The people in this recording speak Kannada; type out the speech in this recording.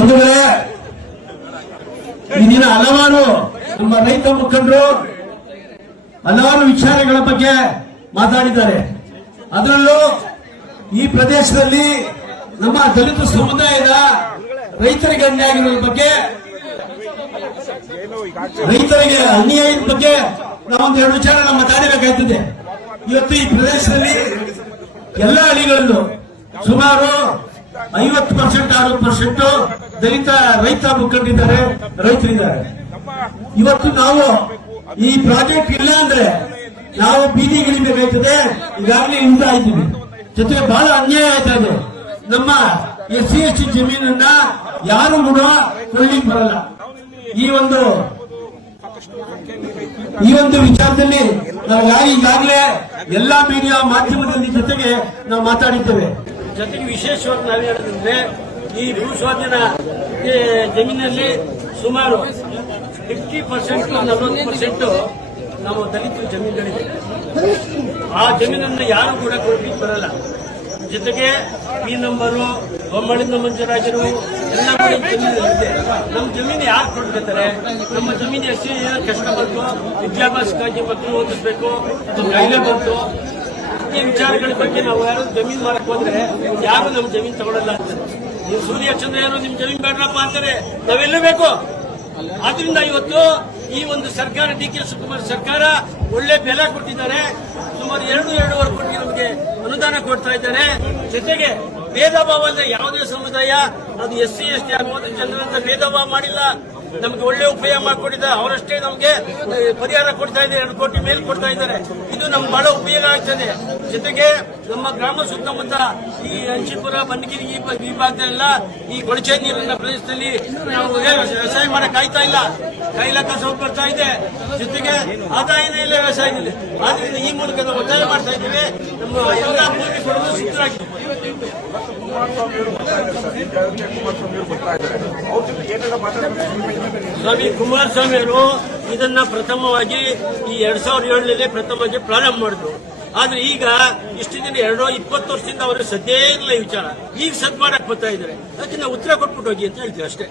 ಬಂಧುಗಳೇ, ಈ ದಿನ ಹಲವಾರು ನಮ್ಮ ರೈತ ಮುಖಂಡರು ಹಲವಾರು ವಿಚಾರಗಳ ಬಗ್ಗೆ ಮಾತಾಡಿದ್ದಾರೆ. ಅದರಲ್ಲೂ ಈ ಪ್ರದೇಶದಲ್ಲಿ ನಮ್ಮ ದಲಿತ ಸಮುದಾಯದ ರೈತರಿಗೆ ಅನ್ಯಾಯ ಆಗಿರೋದ್ರ ಬಗ್ಗೆ, ರೈತರಿಗೆ ಅನ್ಯಾಯದ ಬಗ್ಗೆ ನಾವೊಂದು ಎರಡು ವಿಚಾರ ಮಾತಾಡಬೇಕಾಗ್ತದೆ. ಇವತ್ತು ಈ ಪ್ರದೇಶದಲ್ಲಿ ಎಲ್ಲ ಹಳ್ಳಿಗಳಲ್ಲೂ ಸುಮಾರು 50% 60% ದಲಿತ ರೈತ ಮುಖಂಡರಿದ್ದಾರೆ, ರೈತರಿದ್ದಾರೆ. ಇವತ್ತು ನಾವು ಈ ಪ್ರಾಜೆಕ್ಟ್ ಇಲ್ಲ ಅಂದ್ರೆ ನಾವು ಬೀದಿಗಿಳಿಬೇಕಾಗ್ತದೆ. ಈಗಾಗಲೇ ಹಿಂದೆ ಆಯ್ತೀವಿ. ಜೊತೆಗೆ ಬಹಳ ಅನ್ಯಾಯ ಆಯ್ತಾ ಇದೆ. ನಮ್ಮ SC/ST ಜಮೀನನ್ನ ಯಾರು ಕೂಡ ಕೊಳ್ಳಿಕ್ ಬರಲ್ಲ. ಈ ಒಂದು ವಿಚಾರದಲ್ಲಿ ನಾವು ಈಗಾಗಲೇ ಎಲ್ಲಾ ಮೀಡಿಯಾ ಮಾಧ್ಯಮದಲ್ಲಿ ಜೊತೆಗೆ ನಾವು ಮಾತಾಡಿದ್ದೇವೆ. ಜೊತೆಗೆ ವಿಶೇಷವಾಗಿ ನಾವು ಹೇಳೋದಂದ್ರೆ ಈ ಭೂ ಸ್ವಾಧೀನ ಜಮೀನಲ್ಲಿ ಸುಮಾರು 50% 40% ನಾವು ದಲಿತರ ಜಮೀನುಗಳಿದೆ. ಆ ಜಮೀನನ್ನು ಯಾರು ಕೂಡ ಕೊಡ್ಲಿಕ್ಕೆ ಬರಲ್ಲ. ಜೊತೆಗೆ ಈ ನಂಬರು ಬೊಮ್ಮಳಿನ ಮಂಜುರಾಜರು ಎಲ್ಲ ಜಮೀನಿದೆ. ನಮ್ಮ ಜಮೀನು ಯಾರು ಕೊಡ್ಬೇಕಾರೆ? ನಮ್ಮ ಜಮೀನು ಎಷ್ಟು ಕಷ್ಟ ಬಂತು, ವಿದ್ಯಾಭ್ಯಾಸಕ್ಕಾಗಿ ಮಕ್ಕಳು ಓದಿಸ್ಬೇಕು, ಕಾಯಿಲೆ ಬಂತು. ಈ ವಿಚಾರಗಳ ಬಗ್ಗೆ ನಾವು ಯಾರು ಜಮೀನು ಮಾಡಕ್ ಹೋದ್ರೆ ಯಾರು ನಮ್ಮ ಜಮೀನು ತಗೊಳ್ಳಲ್ಲ ಅಂತಾರೆ. ನೀವು ಸೂರ್ಯಚಂದ್ರ ಯಾರು ನಿಮ್ ಜಮೀನು ಬೇಡ್ರಪ್ಪ ಅಂತಾರೆ, ನಾವೆಲ್ಲ ಬೇಕು. ಆದ್ರಿಂದ ಇವತ್ತು ಈ ಒಂದು ಸರ್ಕಾರ DK ಶಿವಕುಮಾರ್ ಸರ್ಕಾರ ಒಳ್ಳೆ ಬೆಲೆ ಕೊಟ್ಟಿದ್ದಾರೆ. ಸುಮಾರು 2.5 ಕೋಟಿ ನಮಗೆ ಅನುದಾನ ಕೊಡ್ತಾ ಇದ್ದಾರೆ. ಜೊತೆಗೆ ಭೇದ ಭಾವ ಅಂದ್ರೆ ಯಾವುದೇ ಸಮುದಾಯ, ಅದು SC/ST ಆಗ್ಬೋದು, ಜನರಂತ ಭೇದ ಭಾವ ಮಾಡಿಲ್ಲ. ನಮ್ಗೆ ಒಳ್ಳೆ ಉಪಯೋಗ ಮಾಡಿಕೊಟ್ಟಿದ್ದಾರೆ. ಅವರಷ್ಟೇ ನಮ್ಗೆ ಪರಿಹಾರ ಕೊಡ್ತಾ ಇದ್ದಾರೆ. 2 ಕೋಟಿ ಮೇಲೆ ಕೊಡ್ತಾ ಇದ್ದಾರೆ. ಇದು ನಮ್ಗೆ ಬಹಳ ಉಪಯೋಗ ಆಗ್ತದೆ. ಜೊತೆಗೆ ನಮ್ಮ ಗ್ರಾಮ ಸುತ್ತಮುತ್ತ ಈ ಅಂಚಿಪುರ ಬನ್ನಗಿರಿ ಈ ಭಾಗದಲ್ಲೆಲ್ಲ ಈ ಕೊಳಚೆ ನೀರಿನ ಪ್ರದೇಶದಲ್ಲಿ ನಾವು ವ್ಯವಸಾಯ ಮಾಡಕ್ ಆಯ್ತಾ ಇಲ್ಲ. ಕೈಲಕ್ಕ ಸೌಟ್ ಬರ್ತಾ ಇದೆ. ಜೊತೆಗೆ ಆದಾಯನೇ ಇಲ್ಲ ವ್ಯವಸಾಯದಲ್ಲಿ. ಆದ್ರಿಂದ ಈ ಮೂಲಕ ನಾವು ಒತ್ತಾಯ ಮಾಡ್ತಾ ಇದ್ದೇವೆ. ನಮ್ಮ ಎಲ್ಲ ಭೂಮಿ ಕೊಡಲು ಸಿದ್ಧರಾಗಿದೆ. ಸ್ವಾಮಿ ಕುಮಾರಸ್ವಾಮಿ ಅವರು ಇದನ್ನ ಪ್ರಥಮವಾಗಿ ಈ 2007ರಲ್ಲಿ ಪ್ರಥಮವಾಗಿ ಪ್ರಾರಂಭ ಮಾಡಿದ್ರು. ಆದ್ರೆ ಈಗ ಇಷ್ಟು ದಿನ 20 ವರ್ಷದಿಂದ ಅವರು ಸದ್ದೇ ಇರಲಿಲ್ಲ ಈ ವಿಚಾರ. ಈಗ ಸದ್ ಮಾಡಕ್ ಬರ್ತಾ ಇದ್ದಾರೆ. ಅದಕ್ಕೆ ನಾವು ಉತ್ತರ ಕೊಟ್ಬಿಟ್ಟು ಹೋಗಿ ಅಂತ ಹೇಳ್ತೀವಿ ಅಷ್ಟೇ.